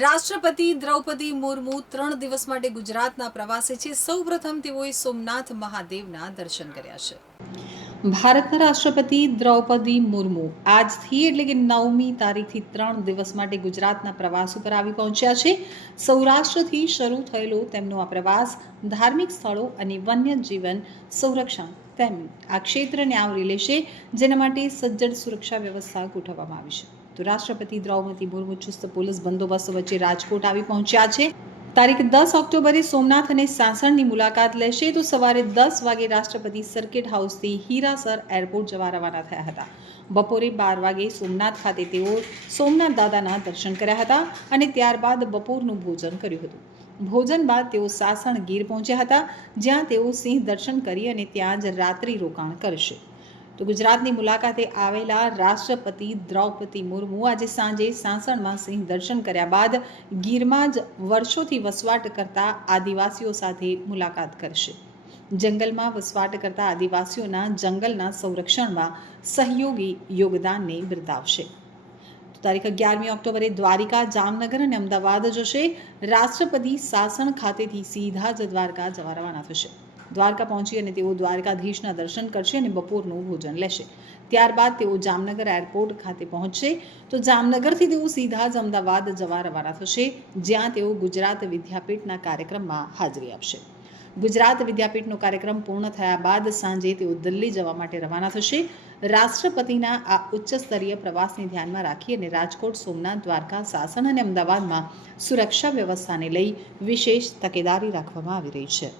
રાષ્ટ્રપતિ દ્રૌપદી મુર્મુ ત્રણ દિવસ માટે ગુજરાતના પ્રવાસે છે. સૌપ્રથમ તેઓએ સોમનાથ મહાદેવના દર્શન કર્યા છે. ભારતના રાષ્ટ્રપતિ દ્રૌપદી મુર્મુ આજથી એટલે કે નવમી તારીખથી ત્રણ દિવસ માટે ગુજરાતના પ્રવાસ ઉપર આવી પહોંચ્યા છે. સૌરાષ્ટ્રથી શરૂ થયેલો તેમનો આ પ્રવાસ ધાર્મિક સ્થળો અને વન્ય જીવન સંરક્ષણ તેમ આ ક્ષેત્રને આવરી લેશે, જેના માટે સજ્જડ સુરક્ષા વ્યવસ્થા ગોઠવવામાં આવી છે. તો રાષ્ટ્રપતિ દ્રૌપદી મુર્મુ ચુસ્ત પોલીસ બંદોબસ્ત વચ્ચે રાજકોટ આવી પહોંચ્યા છે. તારીખ દસ ઓક્ટોબરે સોમનાથ અને સાસણની મુલાકાત લેશે તો સવારે દસ વાગે રાષ્ટ્રપતિ સર્કિટ હાઉસથી હીરાસર એરપોર્ટ જવા રવાના થયા હતા. બપોરે બાર વાગે સોમનાથ ખાતે તેઓ સોમનાથ દાદાના દર્શન કર્યા હતા અને ત્યારબાદ બપોરનું ભોજન કર્યું હતું. ભોજન બાદ તેઓ સાસણ ગીર પહોંચ્યા હતા, જ્યાં તેઓ સિંહ દર્શન કરી અને ત્યાં જ રાત્રિ રોકાણ કરશે. તો ગુજરાતની મુલાકાતે આવેલા રાષ્ટ્રપતિ દ્રૌપદી મુર્મુ આજે સાંજે સાસણમાં સિંહ દર્શન કર્યા બાદ ગીરમાં જ વર્ષોથી વસવાટ કરતા આદિવાસીઓ સાથે મુલાકાત કરશે. જંગલમાં વસવાટ કરતા આદિવાસીઓના જંગલના સંરક્ષણમાં સહયોગી યોગદાનને બિરદાવશે. તારીખ અગિયારમી ઓક્ટોબરે દ્વારિકા, જામનગર અને અમદાવાદ જશે. રાષ્ટ્રપતિ સાસણ ખાતેથી સીધા જ દ્વારકા જવા રવાના થશે. દ્વારકા પહોંચી અને તેઓ દ્વારકાધીશના દર્શન કરશે અને બપોરનું ભોજન લેશે. ત્યારબાદ તેઓ જામનગર એરપોર્ટ ખાતે પહોંચશે. તો જામનગરથી તેઓ સીધા જ અમદાવાદ જવા રવાના થશે, જ્યાં તેઓ ગુજરાત વિદ્યાપીઠના કાર્યક્રમમાં હાજરી આપશે. ગુજરાત વિદ્યાપીઠનો કાર્યક્રમ પૂર્ણ થયા બાદ સાંજે તેઓ દિલ્હી જવા માટે રવાના થશે. રાષ્ટ્રપતિના આ ઉચ્ચ સ્તરીય પ્રવાસને ધ્યાનમાં રાખી અને રાજકોટ, સોમનાથ, દ્વારકા, સાસણ અને અમદાવાદમાં સુરક્ષા વ્યવસ્થાને લઈ વિશેષ તકેદારી રાખવામાં આવી રહી છે.